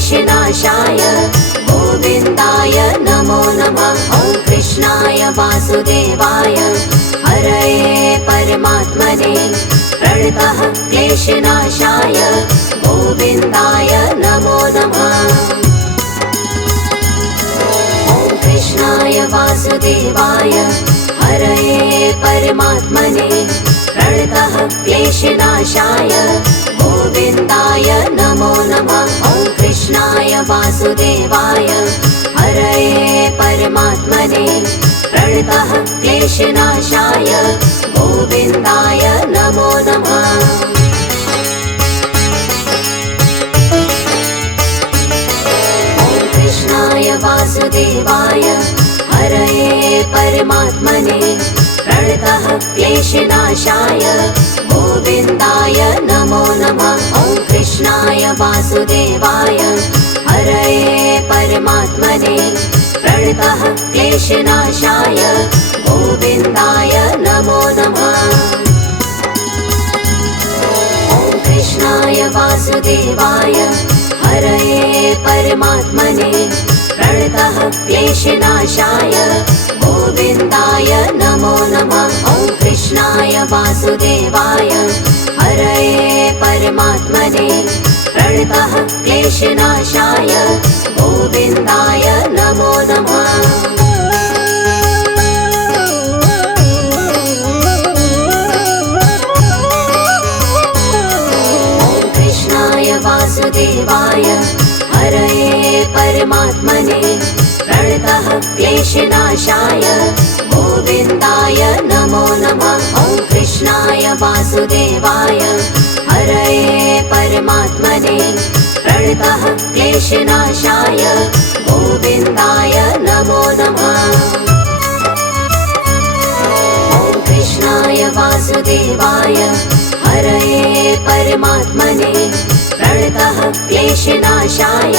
क्लेशनाशाय गोविन्दाय नमो नमः। ॐ कृष्णाय वासुदेवाय हरये परमात्मने प्रणतः क्लेशनाशाय गोविन्दाय नमो नमः। ॐ कृष्णाय वासुदेवाय हरये परमात्मने प्रणतः क्लेशनाशाय गोविन्दाय नमो नमः। ॐ कृष्णाय वासुदेवाय हरये परमात्मने प्रणतः क्लेशनाशाय गोविन्दाय नमो नमः। ॐ कृष्णाय वासुदेवाय हरये परमात्मने प्रणतः क्लेशनाशाय गोविन्दाय नमो नमः। ॐ कृष्णाय वासुदेवाय हरये परमात्मने प्रणतः क्लेशनाशाय गोविन्दाय नमो नमः। ॐ कृष्णाय वासुदेवाय हरये परमात्मने प्रणतः क्लेशनाशाय गोविन्दाय नमो नमः। ॐ कृष्णाय वासुदेवाय हरये परमात्मने प्रणतः क्लेशनाशाय गोविन्दाय नमो नमः। ॐ कृष्णाय वासुदेवाय हरये परमात्मने प्रणतः क्लेशनाशाय गोविन्दाय नमो नमः। ॐ कृष्णाय वासुदेवाय हरये परमात्मने प्रणतः क्लेशनाशाय गोविन्दाय नमो नमः। ॐ कृष्णाय वासुदेवाय हरये परमात्मने प्रणतः क्लेशनाशाय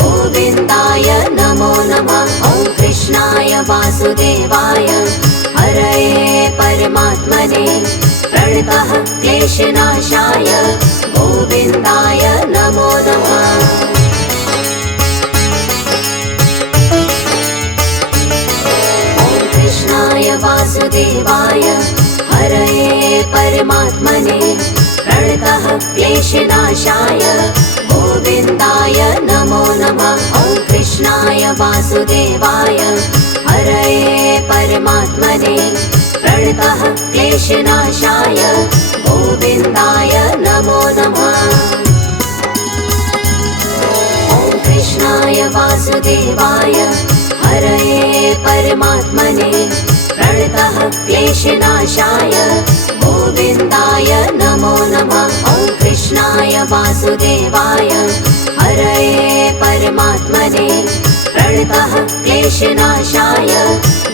गोविन्दाय नमो नमः। ॐ कृष्णाय वासुदेवाय हरये परमात्मने प्रणतः क्लेशनाशाय गोविन्दाय नमो नमः। ॐ कृष्णाय वासुदेवाय हरये परमात्मने प्रणतः क्लेशनाशाय गोविन्दाय नमो नमः। ॐ कृष्णाय वासुदेवाय हरये परमात्मने प्रणतः क्लेशनाशाय गोविन्दाय नमो नमः। ॐ कृष्णाय वासुदेवाय हरये परमात्मने प्रणतः क्लेशनाशाय गोविन्दाय नमो नमः। ॐ कृष्णाय वासुदेवाय हरये परमात्मने प्रणतः क्लेशनाशाय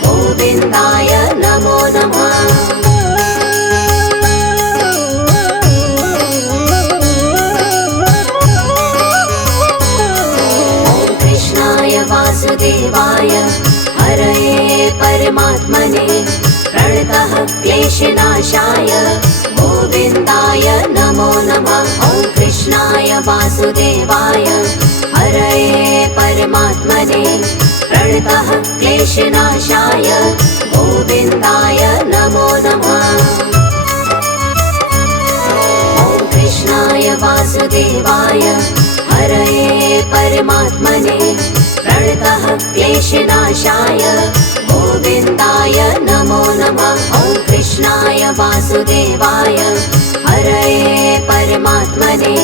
गोविन्दाय नमो नमः। ॐ कृष्णाय वासुदेवाय हरये परमात्मने प्रणतः क्लेशनाशाय गोविन्दाय नमो नमः। ॐ कृष्णाय वासुदेवाय हरये परमात्मने प्रणतः क्लेशनाशाय गोविन्दाय नमो नमः। ॐ कृष्णाय वासुदेवाय हरये परमात्मने प्रणतः क्लेशनाशाय गोविन्दाय नमो नमः। ॐ कृष्णाय वासुदेवाय हरये परमात्मने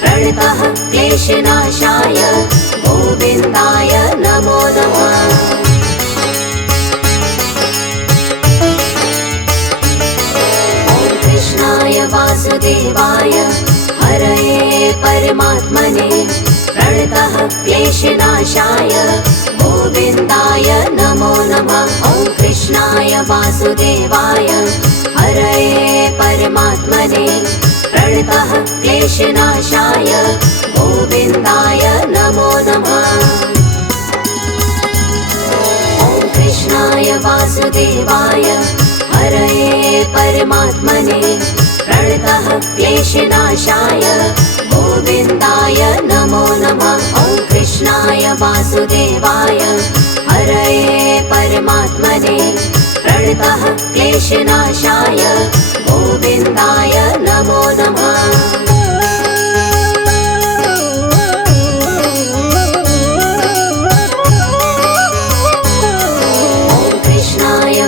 प्रणतः क्लेशनाशाय गोविन्दाय नमो नमः। ॐ कृष्णाय वासुदेवाय हरये परमात्मने प्रणतः क्लेशनाशाय गोविन्दाय नमो नमः। ॐ कृष्णाय वासुदेवाय हरये परमात्मने प्रणतः क्लेशनाशाय गोविन्दाय नमो नमः। ॐ कृष्णाय वासुदेवाय हरये परमात्मने प्रणतः क्लेशनाशाय गोविन्दाय नमो नमः। वासुदेवाय हरये परमात्मने प्रणतः क्लेशनाशाय गोविन्दाय नमो नमः।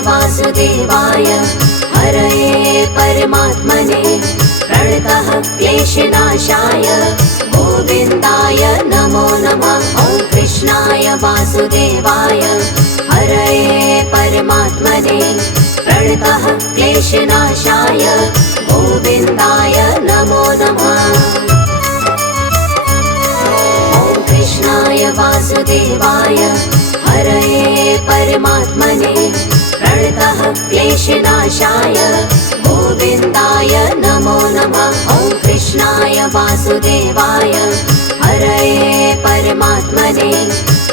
वासुदेवाय हरये परमात्मने प्रणतः क्लेशनाशाय गोविन्दाय नमो नमः। ॐ कृष्णाय वासुदेवाय हरये परमात्मने प्रणतः क्लेशनाशाय गोविन्दाय नमो नमः। ॐ कृष्णाय वासुदेवाय हरये परमात्मने प्रणतः क्लेशनाशाय गोविन्दाय नमो नमः। ॐ कृष्णाय वासुदेवाय हरये परमात्मने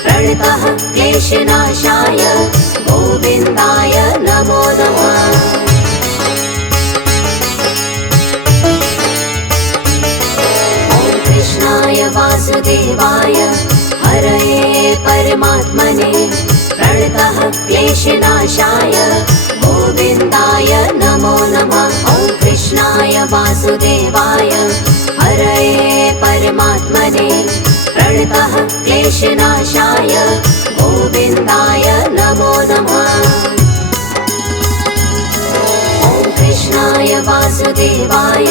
प्रणतः क्लेशनाशाय गोविन्दाय नमो नमः। ॐ कृष्णाय वासुदेवाय हरये परमात्मने प्रणतः क्लेशनाशाय गोविन्दाय नमो नमः। ॐ कृष्णाय वासुदेवाय हरये परमात्मने प्रणतः क्लेशनाशाय गोविन्दाय नमो नमः। ॐ कृष्णाय वासुदेवाय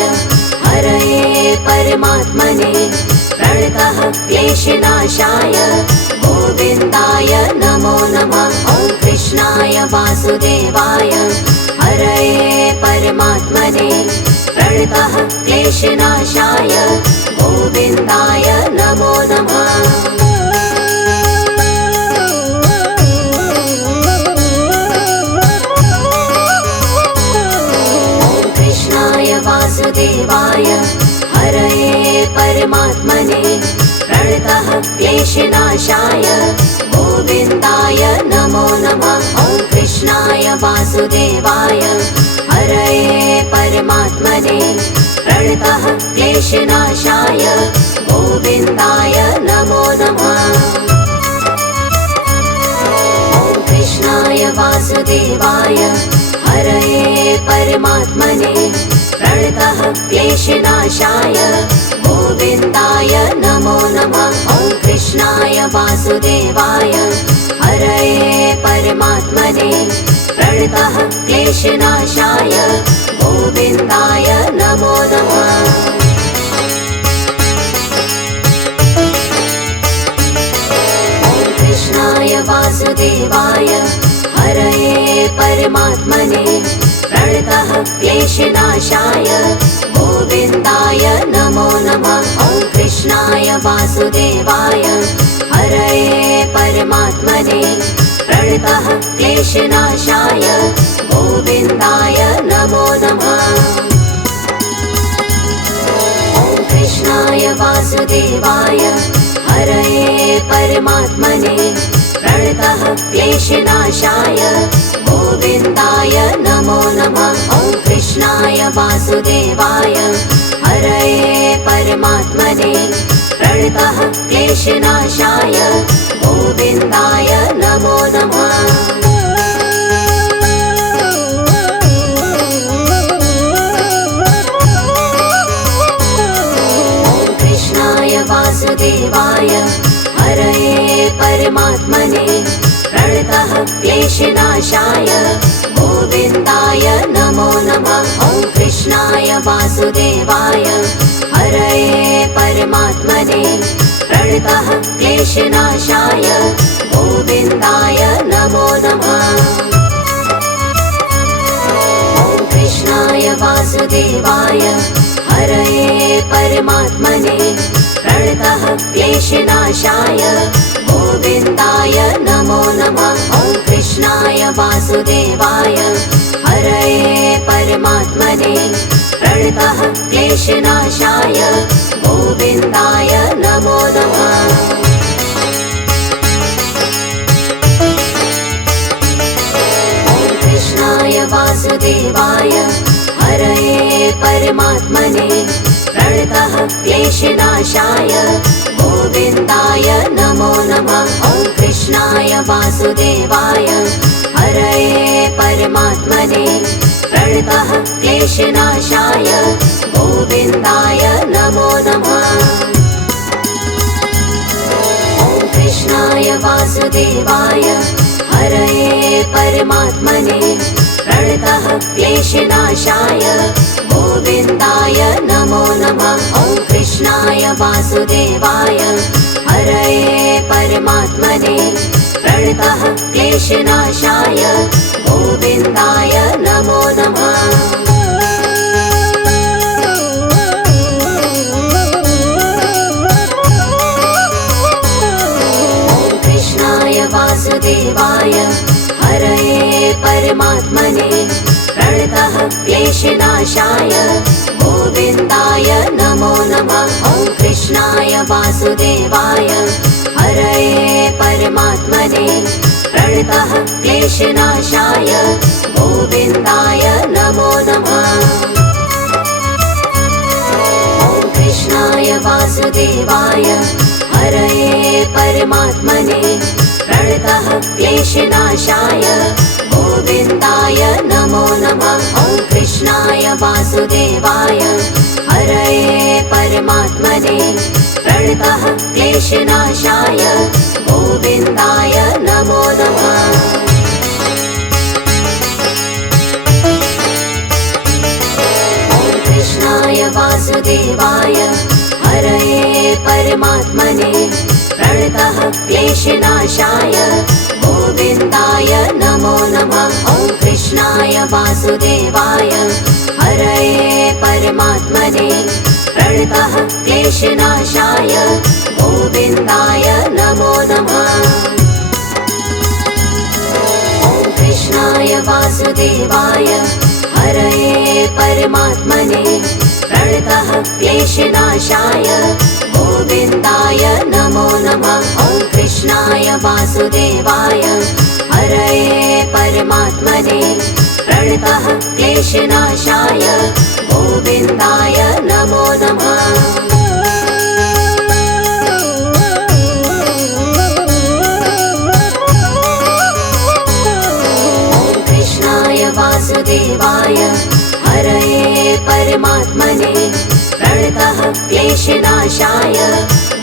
हरये परमात्मने प्रणतः क्लेशनाशाय गोविन्दाय नमो नमः। ॐ कृष्णाय वासुदेवाय हरये परमात्मने प्रणतः क्लेशनाशाय गोविन्दाय नमो नमः। ॐ कृष्णाय वासुदेवाय हरये परमात्मने प्रणतः क्लेशनाशाय गोविन्दाय नमो नमः। ॐ कृष्णाय वासुदेवाय हरये परमात्मने प्रणतः क्लेशनाशाय गोविन्दाय नमो नमः। ॐ कृष्णाय वासुदेवाय हरये परमात्मने प्रणतः क्लेशनाशाय गोविन्दाय नमो नमः। ॐ कृष्णाय वासुदेवाय हरये परमात्मने प्रणतः क्लेशनाशाय गोविन्दाय नमो नमः। ॐ कृष्णाय वासुदेवाय हरये परमात्मने प्रणतः क्लेशनाशाय गोविन्दाय नमो नमः। ॐ कृष्णाय वासुदेवाय हरये परमात्मने प्रणतः क्लेशनाशाय गोविन्दाय नमो नमः। ॐ कृष्णाय वासुदेवाय हरये परमात्मने प्रणतः क्लेशनाशाय गोविन्दाय नमो नमः। ॐ कृष्णाय वासुदेवाय हरये परमात्मने प्रणतः क्लेशनाशाय गोविन्दाय नमो नमः। ॐ कृष्णाय वासुदेवाय हरये परमात्मने प्रणतः क्लेशनाशाय गोविन्दाय नमो नमः। ॐ कृष्णाय वासुदेवाय हरये परमात्मने प्रणतः क्लेशनाशाय गोविन्दाय नमो नमः। ॐ कृष्णाय वासुदेवाय हरये परमात्मने प्रणतः क्लेशनाशाय गोविन्दाय नमो नमः। ॐ कृष्णाय वासुदेवाय हरये परमात्मने प्रणतः क्लेशनाशाय गोविन्दाय नमो नमः। ॐ कृष्णाय वासुदेवाय हरये परमात्मने प्रणतः क्लेशनाशाय गोविन्दाय नमो नमः। वासुदेवाय हरये परमात्मने प्रणतः क्लेशनाशाय गोविन्दाय नमो नमः। ॐ कृष्णाय वासुदेवाय हरये परमात्मने प्रणतः क्लेशनाशाय गोविन्दाय नमो नमः। ॐ कृष्णाय वासुदेवाय हरये परमात्मने प्रणतः क्लेशनाशाय गोविन्दाय नमो नमः। ॐ कृष्णाय वासुदेवाय हरये परमात्मने प्रणतः क्लेशनाशाय गोविन्दाय नमो नमः। ॐ कृष्णाय वासुदेवाय हरये परमात्मने प्रणतः क्लेशनाशाय गोविन्दाय नमो नमः। ॐ कृष्णाय वासुदेवाय हरये परमात्मने प्रणतः क्लेशनाशाय गोविन्दाय नमो नमः। ॐ कृष्णाय वासुदेवाय हरये परमात्मने प्रणतः क्लेशनाशाय गोविन्दाय नमो नमः। ॐ कृष्णाय वासुदेवाय हरये परमात्मने प्रणतः क्लेशनाशाय गोविन्दाय नमो नमः। ॐ कृष्णाय वासुदेवाय हरये परमात्मने प्रणतः क्लेशनाशाय गोविन्दाय नमो नमः। ॐ कृष्णाय वासुदेवाय हरये परमात्मने प्रणतः क्लेशनाशाय गोविन्दाय नमो नमः। ॐ कृष्णाय वासुदेवाय हरये परमात्मने प्रणतः क्लेशनाशाय गोविन्दाय नमो नमः। ॐ कृष्णाय वासुदेवाय हरये परमात्मने प्रणतः क्लेशनाशाय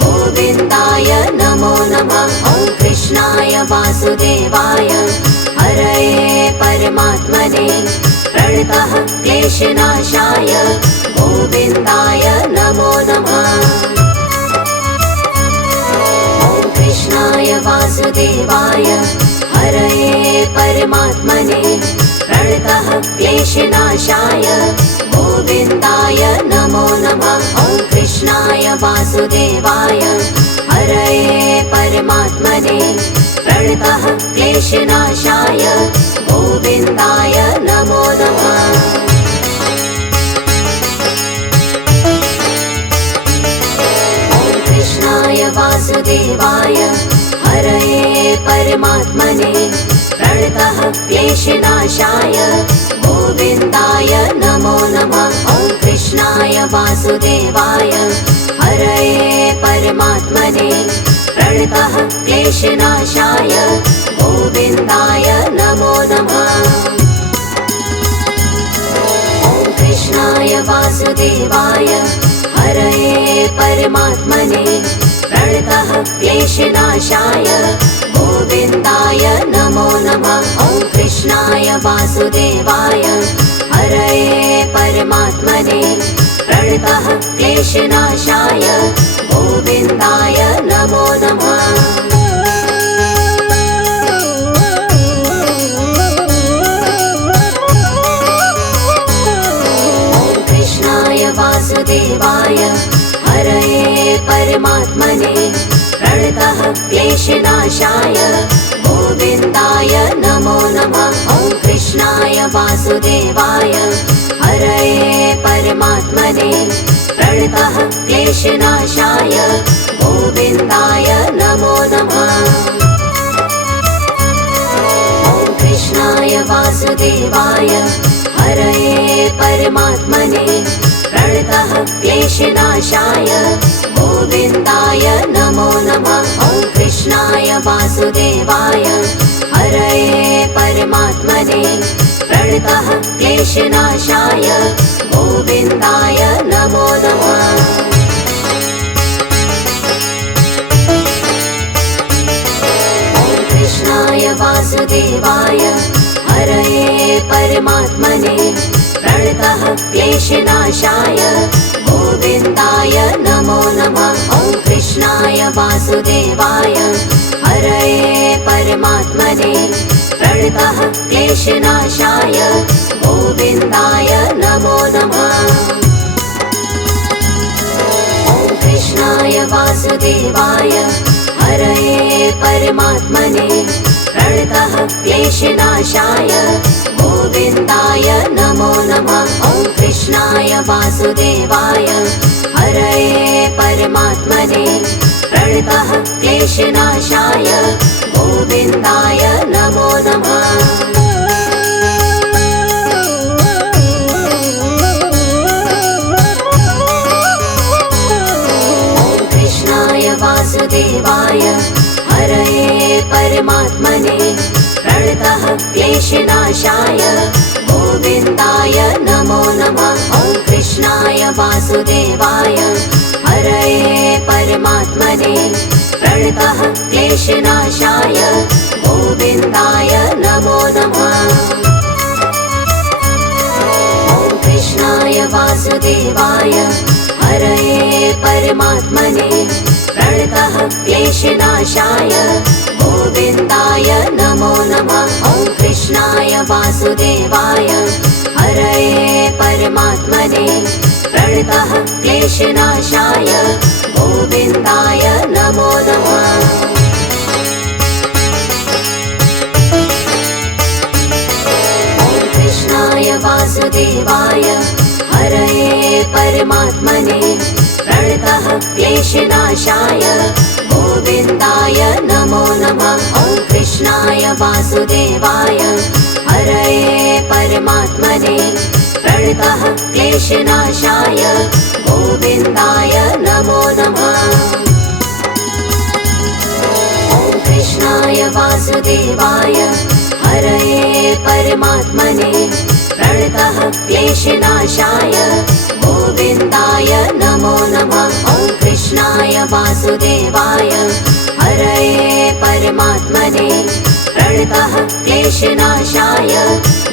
गोविन्दाय नमो नमः। ॐ कृष्णाय वासुदेवाय हरये परमात्मने प्रणतः क्लेशनाशाय गोविन्दाय नमो नमः। ॐ कृष्णाय वासुदेवाय हरये परमात्मने प्रणतः क्लेशनाशाय गोविन्दाय नमो नमः। ॐ कृष्णाय वासुदेवाय हरये परमात्मने प्रणतः क्लेशनाशाय गोविन्दाय नमो नमः। ॐ कृष्णाय वासुदेवाय हरये परमात्मने प्रणतः क्लेशनाशाय गोविन्दाय नमो नमः। ॐ कृष्णाय वासुदेवाय हरये परमात्मने प्रणतः क्लेशनाशाय गोविन्दाय नमो नमः। ॐ कृष्णाय वासुदेवाय हरये परमात्मने प्रणतः क्लेशनाशाय गोविन्दाय नमो नमः। ॐ कृष्णाय वासुदेवाय हरये परमात्मने प्रणतः क्लेशनाशाय गोविन्दाय नमो नमः। ॐ कृष्णाय वासुदेवाय हरये परमात्मने प्रणतः क्लेशनाशाय गोविन्दाय नमो नमः। ॐ कृष्णाय वासुदेवाय हरये परमात्मने प्रणतः क्लेशनाशाय गोविन्दाय नमो नमः। ॐ कृष्णाय वासुदेवाय हरये परमात्मने प्रणतः क्लेशनाशाय गोविन्दाय नमो नमः। ॐ कृष्णाय कृष्णाय वासुदेवाय हरये परमात्मने प्रणतः क्लेशनाशाय गोविन्दाय नमो नमः। कृष्णाय वासुदेवाय हरये परमात्मने प्रणतः क्लेशनाशाय गोविन्दाय नमो नमः। ॐ कृष्णाय वासुदेवाय हरये परमात्मने प्रणतः क्लेशनाशाय गोविन्दाय नमो नमः। ॐ कृष्णाय वासुदेवाय हरये परमात्मने प्रणतः क्लेशनाशाय गोविन्दाय नमो नमः। ॐ कृष्णाय वासुदेवाय हरये परमात्मने प्रणतः क्लेशनाशाय गोविन्दाय नमो नमः। वासुदेवाय हरये परमात्मने प्रणतः क्लेशनाशाय गोविन्दाय नमो नमः। ॐ कृष्णाय वासुदेवाय हरये परमात्मने प्रणतः क्लेशनाशाय गोविन्दाय नमो नमः। ॐ कृष्णाय वासुदेवाय हरये परमात्मने प्रणतः क्लेशनाशाय गोविन्दाय नमो नमः। ॐ कृष्णाय वासुदेवाय हरये परमात्मने प्रणतः क्लेशनाशाय गोविन्दाय नमो नमः। ॐ कृष्णाय वासुदेवाय हरये परमात्मने प्रणतः क्लेशनाशाय गोविन्दाय नमो नमः। ॐ कृष्णाय वासुदेवाय हरये परमात्मने प्रणतः क्लेशनाशाय गोविन्दाय नमो नमः। ॐ कृष्णाय वासुदेवाय हरये परमात्मने प्रणतः क्लेशनाशाय गोविन्दाय नमो नमः। ॐ कृष्णाय वासुदेवाय हरये परमात्मने प्रणतः क्लेशनाशाय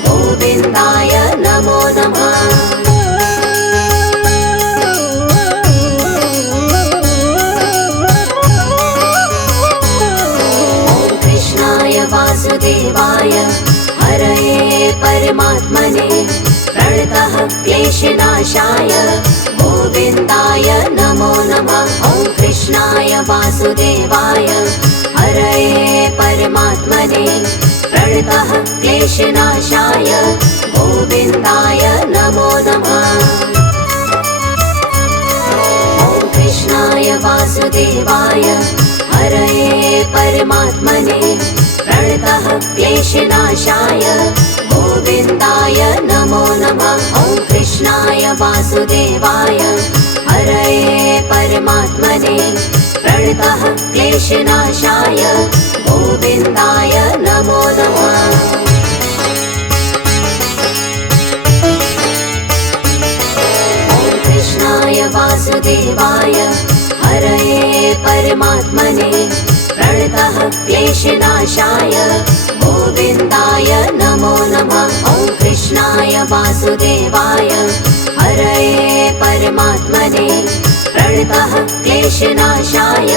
गोविन्दाय नमो नमः। ॐ कृष्णाय वासुदेवाय हरये परमात्मने प्रणतः क्लेशनाशाय गोविन्दाय नमो नमः। ॐ कृष्णाय वासुदेवाय हरये परमात्मने प्रणतः क्लेशनाशाय गोविन्दाय नमो नमः। ॐ कृष्णाय वासुदेवाय हरये परमात्मने प्रणतः क्लेशनाशाय गोविन्दाय नमो नमः। ॐ कृष्णाय वासुदेवाय हरये परमात्मने प्रणतः क्लेशनाशाय गोविन्दाय नमो नमः। ॐ कृष्णाय वासुदेवाय हरये परमात्मने प्रणतः क्लेशनाशाय गोविन्दाय नमो नमः। ॐ कृष्णाय वासुदेवाय हरये परमात्मने प्रणतः क्लेशनाशाय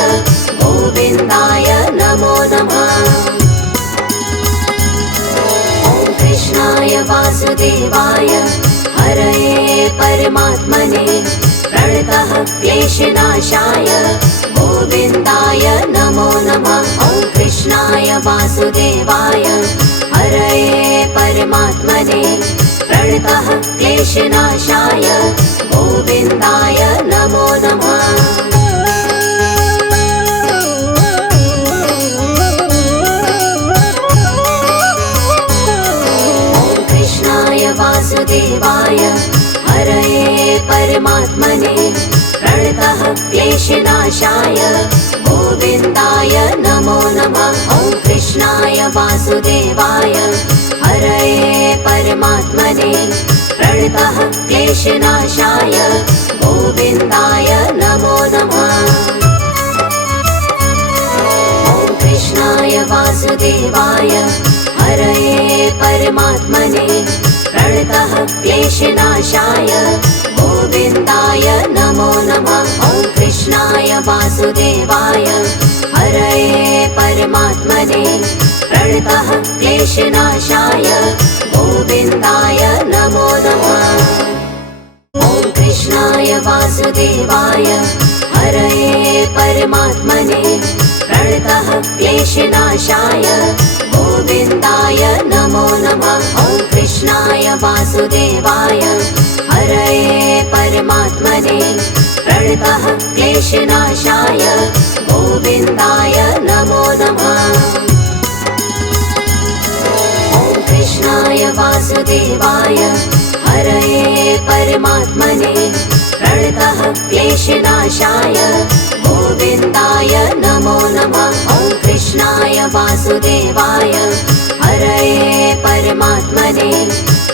गोविन्दाय नमो नमः। ॐ कृष्णाय वासुदेवाय हरये परमात्मने प्रणतः क्लेशनाशाय गोविन्दाय नमो नमः। ॐ कृष्णाय वासुदेवाय हरये परमात्मने प्रणतः क्लेशनाशाय गोविन्दाय नमो नमः। ॐ कृष्णाय वासुदेवाय हरये परमात्मने प्रणतः क्लेशनाशाय गोविन्दाय नमो वासुदेवाय हरये परमात्मने प्रणतः क्लेशनाशाय गोविन्दाय नमो नमः। ॐ कृष्णाय वासुदेवाय हरये परमात्मने प्रणतः क्लेशनाशाय गोविन्दाय नमो नमः। ॐ कृष्णाय वासुदेवाय हरये परमात्मने प्रणतः क्लेशनाशाय गोविन्दाय नमो नमः। ॐ कृष्णाय वासुदेवाय हरये परमात्मने प्रणतः क्लेशनाशाय गोविन्दाय नमो नमः। ॐ कृष्णाय वासुदेवाय हरये परमात्मने प्रणतः क्लेशनाशाय गोविन्दाय नमो नमः। ॐ कृष्णाय वासुदेवाय हरये परमात्मने प्रणतः क्लेशनाशाय गोविन्दाय नमो नमः। ॐ कृष्णाय वासुदेवाय हरये परमात्मने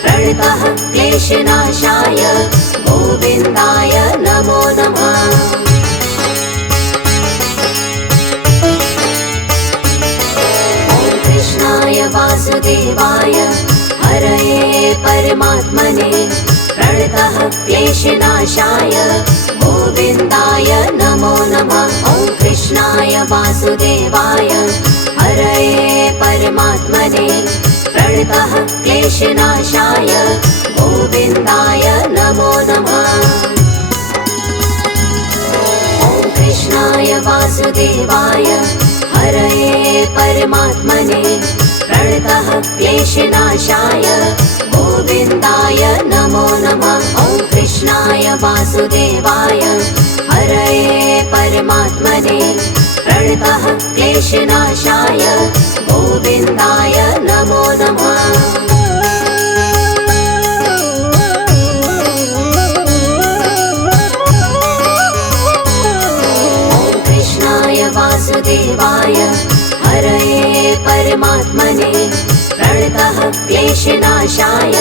प्रणतः क्लेशनाशाय गोविन्दाय नमो नमः। ॐ कृष्णाय वासुदेवाय हरये परमात्मने प्रणतः क्लेशनाशाय गोविन्दाय नमो नमः। ॐ कृष्णाय वासुदेवाय हरये परमात्मने प्रणतः क्लेशनाशाय गोविन्दाय नमो नमः। ॐ कृष्णाय वासुदेवाय हरये परमात्मने प्रणतः क्लेशनाशाय गोविन्दाय नमो नमः। ॐ कृष्णाय वासुदेवाय हरये परमात्मने प्रणतः क्लेशनाशाय गोविन्दाय नमो नमः। ॐ कृष्णाय वासुदेवाय हरये परमात्मने प्रणतः क्लेशनाशाय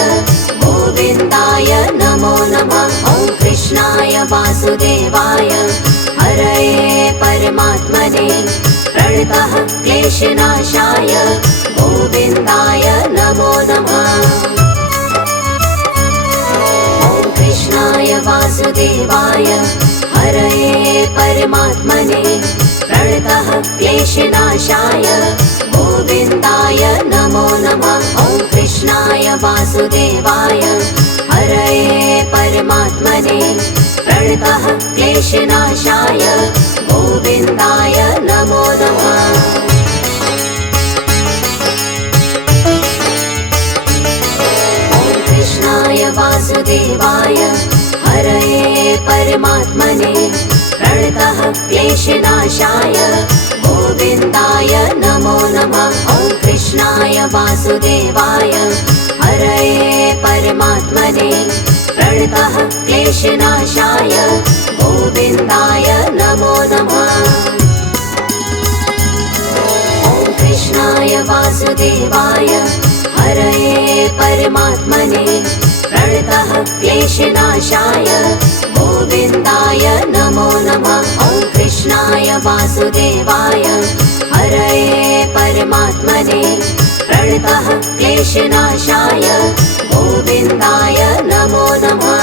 गोविन्दाय नमो नमः। ॐ कृष्णाय वासुदेवाय हरये परमात्मने प्रणतः क्लेशनाशाय गोविन्दाय नमो नमः। ॐ कृष्णाय वासुदेवाय हरये परमात्मने प्रणतः क्लेशनाशाय गोविन्दाय नमो नमः। ॐ कृष्णाय वासुदेवाय हरये परमात्मने प्रणतः क्लेशनाशाय गोविन्दाय नमो नमः। ॐ कृष्णाय वासुदेवाय हरये परमात्मने प्रणतः क्लेशनाशाय गोविन्दाय नमो नमः। ॐ कृष्णाय वासुदेवाय हरये परमात्मने प्रणतः क्लेशनाशाय गोविन्दाय नमो नमः। ॐ कृष्णाय वासुदेवाय हरये परमात्मने प्रणतः क्लेशनाशाय गोविन्दाय नमो नमः। ॐ कृष्णाय वासुदेवाय हरये परमात्मने प्रणतः क्लेशनाशाय गोविन्दाय नमो नमः।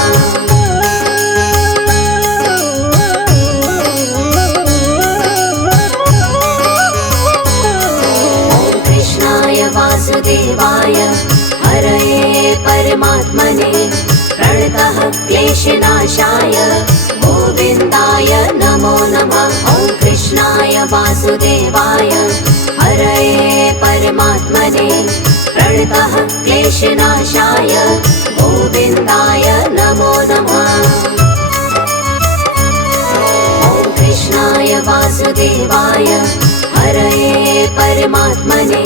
ॐ कृष्णाय वासुदेवाय हरये परमात्मने प्रणतः क्लेशनाशाय गोविन्दाय नमो नमः। ॐ कृष्णाय वासुदेवाय हरये परमात्मने प्रणतः क्लेशनाशाय गोविन्दाय नमो नमः। ॐ कृष्णाय वासुदेवाय हरये परमात्मने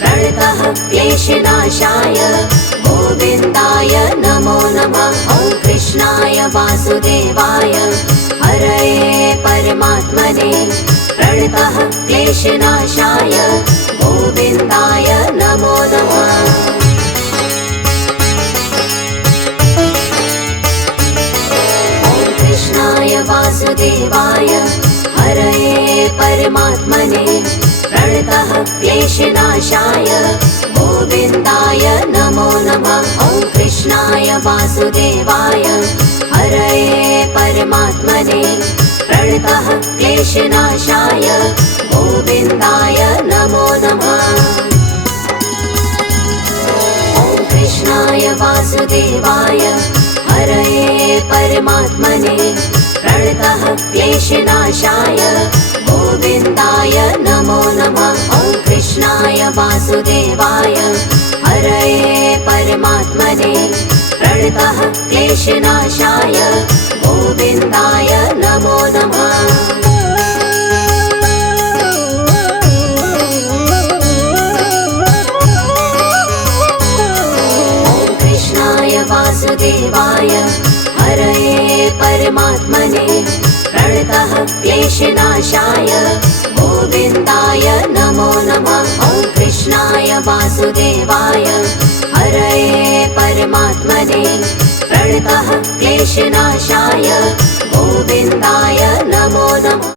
प्रणतः क्लेशनाशाय गोविन्दाय नमो नमः। ॐ कृष्णाय वासुदेवाय हरये परमात्मने प्रणतः क्लेशनाशाय गोविन्दाय नमो नमः। ॐ कृष्णाय वासुदेवाय हरये परमात्मने प्रणतः क्लेशनाशाय गोविन्दाय नमो नमः। ॐ कृष्णाय वासुदेवाय हरये परमात्मने प्रणतः क्लेशनाशाय गोविन्दाय नमो नमः। ॐ कृष्णाय वासुदेवाय हरये परमात्मने प्रणतः क्लेशनाशाय गोविन्दाय नमो नमः। ॐ कृष्णाय वासुदेवाय हरये परमात्मने प्रणतः क्लेशनाशाय गोविन्दाय नमो नमः। ॐ कृष्णाय वासुदेवाय हरये परमात्मने प्रणतः क्लेशनाशाय गोविन्दाय नमो नमः। ॐ कृष्णाय वासुदेवाय हरये परमात्मने प्रणतः क्लेशनाशाय गोविन्दाय नमो नमः।